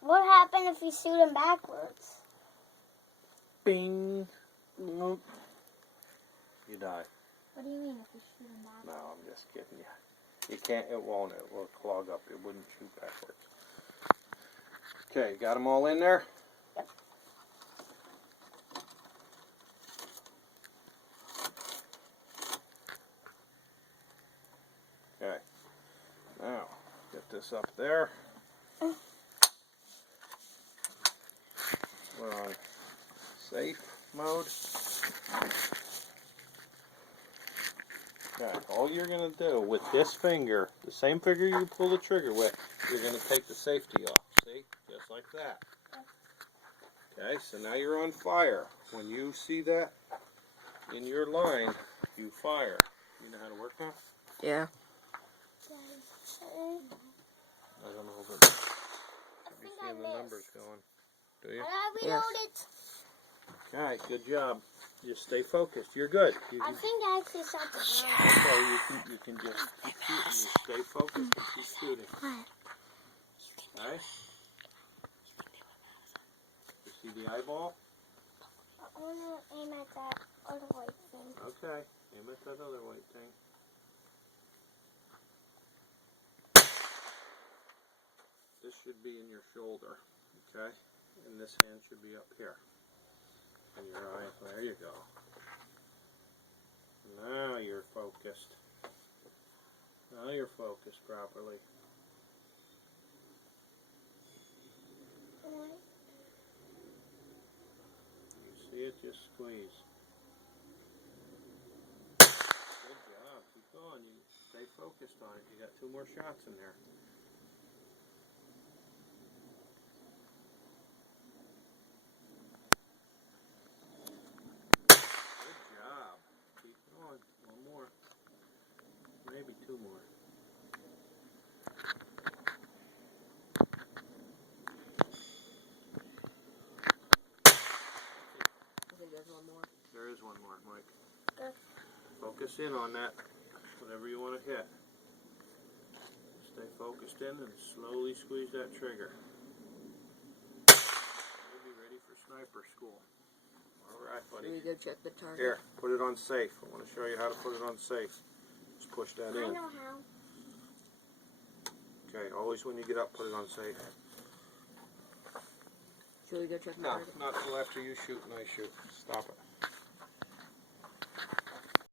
What happened if you shoot him backwards? Bing. Nope. You die. What do you mean if you shoot him backwards? No, I'm just kidding you. You can't, it won't. It will clog up. It wouldn't shoot backwards. Okay, got them all in there? Yep. Okay. Now, get this up there. We're on safe mode. Okay, all you're going to do with this finger, the same finger you pull the trigger with, you're going to take the safety off. See? Just like that. Okay, so now you're on fire. When you see that in your line, you fire. You know how to work that? Yeah. I don't know, but I you think seeing I the missed. numbers going. Do you? I gotta reload it. Okay, good job. Just stay focused. You're good. You I can, think I actually shot the ground. okay, you can just keep shooting. Just stay focused and keep shooting. Okay? You see the eyeball? I want to aim at that other white thing. Okay. Aim at that other white thing. This should be in your shoulder. Okay? And this hand should be up here. And your eye. There you go. Now you're focused. Now you're focused properly. You see it? Just squeeze. Good job. Keep going. You stay focused on it. You got 2 more shots in there. Good job. Keep going. 1 more. Maybe 2 more. I think there's one more. There is 1 more, Mike. Good. Focus in on that. Whatever you want to hit. Stay focused in and slowly squeeze that trigger. You'll be ready for sniper school. Alright, buddy. Should we go check the target? Here, put it on safe. I want to show you how to put it on safe. Just push that I in. know how. Okay, always when you get up, put it on safe. Should we go check the No, target? not until after you shoot and I shoot. Stop it.